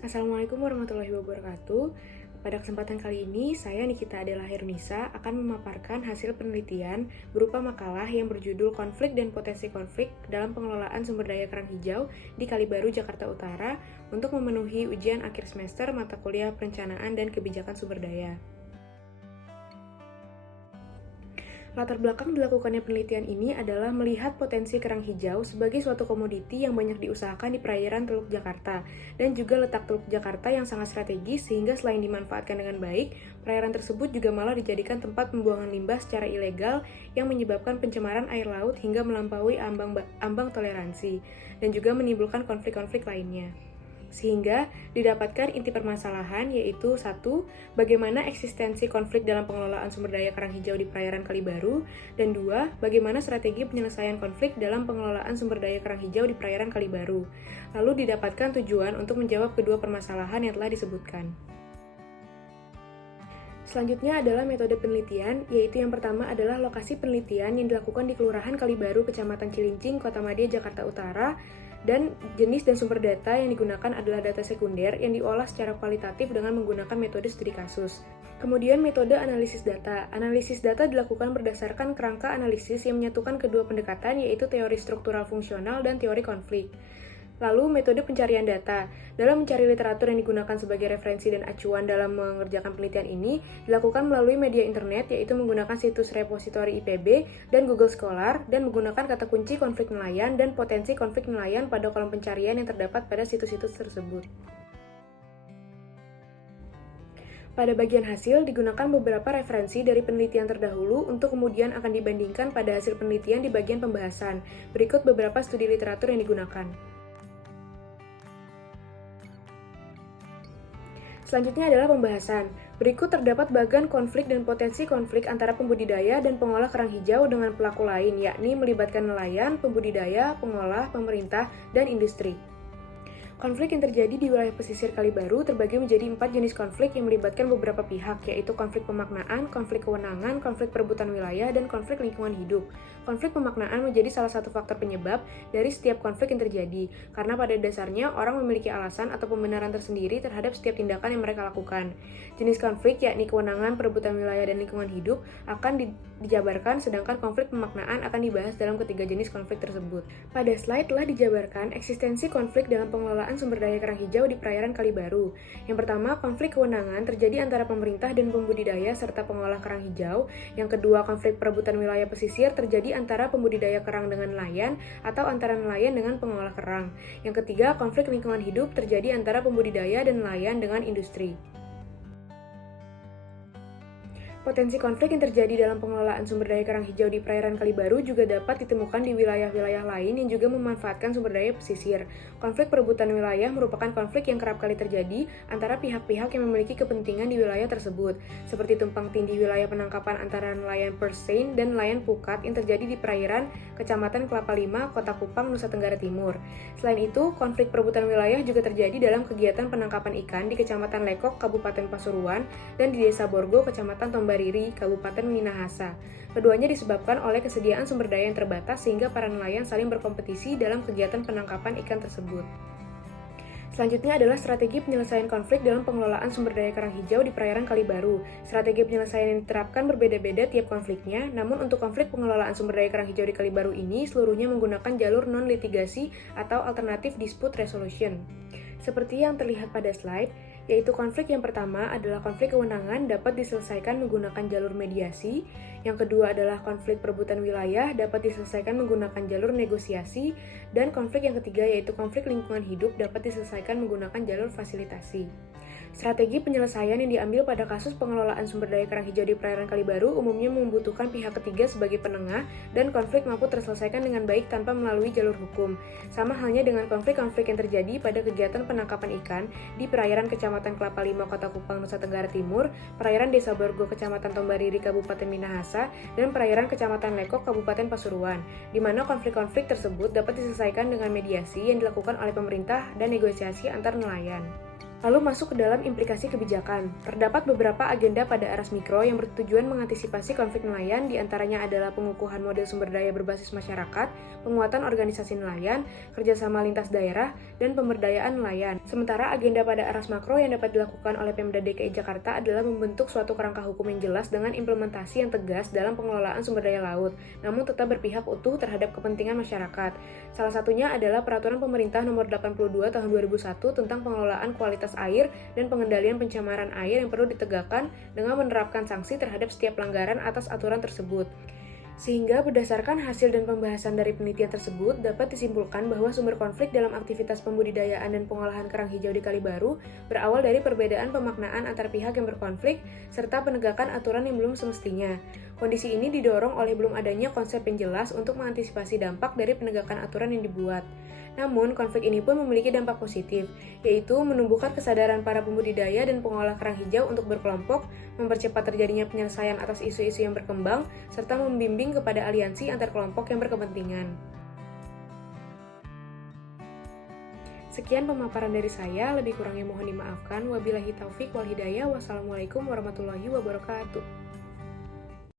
Assalamualaikum warahmatullahi wabarakatuh. Pada kesempatan kali ini, saya Nikita Adela Herunisa akan memaparkan hasil penelitian berupa makalah yang berjudul Konflik dan Potensi Konflik dalam Pengelolaan Sumber Daya Kerang Hijau di Kalibaru, Jakarta Utara untuk memenuhi ujian akhir semester mata kuliah Perencanaan dan Kebijakan Sumber Daya. Latar belakang dilakukannya penelitian ini adalah melihat potensi kerang hijau sebagai suatu komoditi yang banyak diusahakan di perairan Teluk Jakarta, dan juga letak Teluk Jakarta yang sangat strategis sehingga selain dimanfaatkan dengan baik, perairan tersebut juga malah dijadikan tempat pembuangan limbah secara ilegal yang menyebabkan pencemaran air laut hingga melampaui ambang toleransi, dan juga menimbulkan konflik-konflik lainnya. Sehingga didapatkan inti permasalahan yaitu 1. Bagaimana eksistensi konflik dalam pengelolaan sumber daya kerang hijau di perairan Kalibaru, dan 2. Bagaimana strategi penyelesaian konflik dalam pengelolaan sumber daya kerang hijau di perairan Kalibaru. Lalu didapatkan tujuan untuk menjawab kedua permasalahan yang telah disebutkan. Selanjutnya adalah metode penelitian, yaitu yang pertama adalah lokasi penelitian yang dilakukan di Kelurahan Kalibaru, Kecamatan Cilincing, Kota Madia, Jakarta Utara, dan jenis dan sumber data yang digunakan adalah data sekunder yang diolah secara kualitatif dengan menggunakan metode studi kasus. Kemudian metode analisis data. Analisis data dilakukan berdasarkan kerangka analisis yang menyatukan kedua pendekatan, yaitu teori struktural fungsional dan teori konflik. Lalu, metode pencarian data. Dalam mencari literatur yang digunakan sebagai referensi dan acuan dalam mengerjakan penelitian ini, dilakukan melalui media internet, yaitu menggunakan situs repositori IPB dan Google Scholar, dan menggunakan kata kunci konflik nelayan dan potensi konflik nelayan pada kolom pencarian yang terdapat pada situs-situs tersebut. Pada bagian hasil, digunakan beberapa referensi dari penelitian terdahulu untuk kemudian akan dibandingkan pada hasil penelitian di bagian pembahasan. Berikut beberapa studi literatur yang digunakan. Selanjutnya adalah pembahasan. Berikut terdapat bagan konflik dan potensi konflik antara pembudidaya dan pengolah kerang hijau dengan pelaku lain, yakni melibatkan nelayan, pembudidaya, pengolah, pemerintah, dan industri. Konflik yang terjadi di wilayah pesisir Kalibaru terbagi menjadi 4 jenis konflik yang melibatkan beberapa pihak, yaitu konflik pemaknaan, konflik kewenangan, konflik perebutan wilayah, dan konflik lingkungan hidup. Konflik pemaknaan menjadi salah satu faktor penyebab dari setiap konflik yang terjadi, karena pada dasarnya orang memiliki alasan atau pembenaran tersendiri terhadap setiap tindakan yang mereka lakukan. Jenis konflik yakni kewenangan, perebutan wilayah, dan lingkungan hidup akan dijabarkan, sedangkan konflik pemaknaan akan dibahas dalam ketiga jenis konflik tersebut. Pada slide telah dijabarkan eksistensi konflik dalam pengelolaan sumber daya kerang hijau di perairan Kalibaru. Yang pertama, konflik kewenangan terjadi antara pemerintah dan pembudidaya serta pengolah kerang hijau. Yang kedua, konflik perebutan wilayah pesisir terjadi antara pembudidaya kerang dengan nelayan atau antara nelayan dengan pengolah kerang. Yang ketiga, konflik lingkungan hidup terjadi antara pembudidaya dan nelayan dengan industri. Potensi konflik yang terjadi dalam pengelolaan sumber daya kerang hijau di perairan Kalibaru juga dapat ditemukan di wilayah-wilayah lain yang juga memanfaatkan sumber daya pesisir. Konflik perebutan wilayah merupakan konflik yang kerap kali terjadi antara pihak-pihak yang memiliki kepentingan di wilayah tersebut, seperti tumpang tindih wilayah penangkapan antara nelayan Purse Seine dan nelayan Pukat yang terjadi di perairan Kecamatan Kelapa Lima, Kota Kupang, Nusa Tenggara Timur. Selain itu, konflik perebutan wilayah juga terjadi dalam kegiatan penangkapan ikan di Kecamatan Lekok, Kabupaten Pasuruan, dan di Desa Borgo, Kecamatan Tombariri, Kabupaten Minahasa. Keduanya disebabkan oleh kesediaan sumber daya yang terbatas sehingga para nelayan saling berkompetisi dalam kegiatan penangkapan ikan tersebut. Selanjutnya adalah strategi penyelesaian konflik dalam pengelolaan sumber daya kerang hijau di perairan Kalibaru. Strategi penyelesaian yang diterapkan berbeda-beda tiap konfliknya, namun untuk konflik pengelolaan sumber daya kerang hijau di Kalibaru ini seluruhnya menggunakan jalur non-litigasi atau alternative dispute resolution. Seperti yang terlihat pada slide, yaitu konflik yang pertama adalah konflik kewenangan dapat diselesaikan menggunakan jalur mediasi, yang kedua adalah konflik perebutan wilayah dapat diselesaikan menggunakan jalur negosiasi, dan konflik yang ketiga yaitu konflik lingkungan hidup dapat diselesaikan menggunakan jalur fasilitasi. Strategi penyelesaian yang diambil pada kasus pengelolaan sumber daya kerang hijau di perairan Kalibaru umumnya membutuhkan pihak ketiga sebagai penengah dan konflik mampu terselesaikan dengan baik tanpa melalui jalur hukum. Sama halnya dengan konflik-konflik yang terjadi pada kegiatan penangkapan ikan di perairan Kecamatan Kelapa Lima, Kota Kupang, Nusa Tenggara Timur, perairan Desa Borgo, Kecamatan Tombariri, Kabupaten Minahasa, dan perairan Kecamatan Lekok, Kabupaten Pasuruan, di mana konflik-konflik tersebut dapat diselesaikan dengan mediasi yang dilakukan oleh pemerintah dan negosiasi antar nelayan. Lalu masuk ke dalam implikasi kebijakan. Terdapat beberapa agenda pada Aras Mikro yang bertujuan mengantisipasi konflik nelayan, diantaranya adalah pengukuhan model sumber daya berbasis masyarakat, penguatan organisasi nelayan, kerjasama lintas daerah, dan pemberdayaan nelayan. Sementara agenda pada Aras Makro yang dapat dilakukan oleh Pemda DKI Jakarta adalah membentuk suatu kerangka hukum yang jelas dengan implementasi yang tegas dalam pengelolaan sumber daya laut, namun tetap berpihak utuh terhadap kepentingan masyarakat. Salah satunya adalah Peraturan Pemerintah Nomor 82 Tahun 2001 tentang pengelolaan kualitas air dan pengendalian pencemaran air yang perlu ditegakkan dengan menerapkan sanksi terhadap setiap pelanggaran atas aturan tersebut. Sehingga berdasarkan hasil dan pembahasan dari penelitian tersebut, dapat disimpulkan bahwa sumber konflik dalam aktivitas pembudidayaan dan pengolahan kerang hijau di Kali Baru berawal dari perbedaan pemaknaan antar pihak yang berkonflik serta penegakan aturan yang belum semestinya. Kondisi ini didorong oleh belum adanya konsep yang jelas untuk mengantisipasi dampak dari penegakan aturan yang dibuat. Namun, konflik ini pun memiliki dampak positif, yaitu menumbuhkan kesadaran para pembudidaya dan pengolah kerang hijau untuk berkelompok, mempercepat terjadinya penyelesaian atas isu-isu yang berkembang, serta membimbing kepada aliansi antar kelompok yang berkepentingan. Sekian pemaparan dari saya, lebih kurangnya mohon dimaafkan. Wabillahi taufik wal hidayah. Wassalamualaikum warahmatullahi wabarakatuh.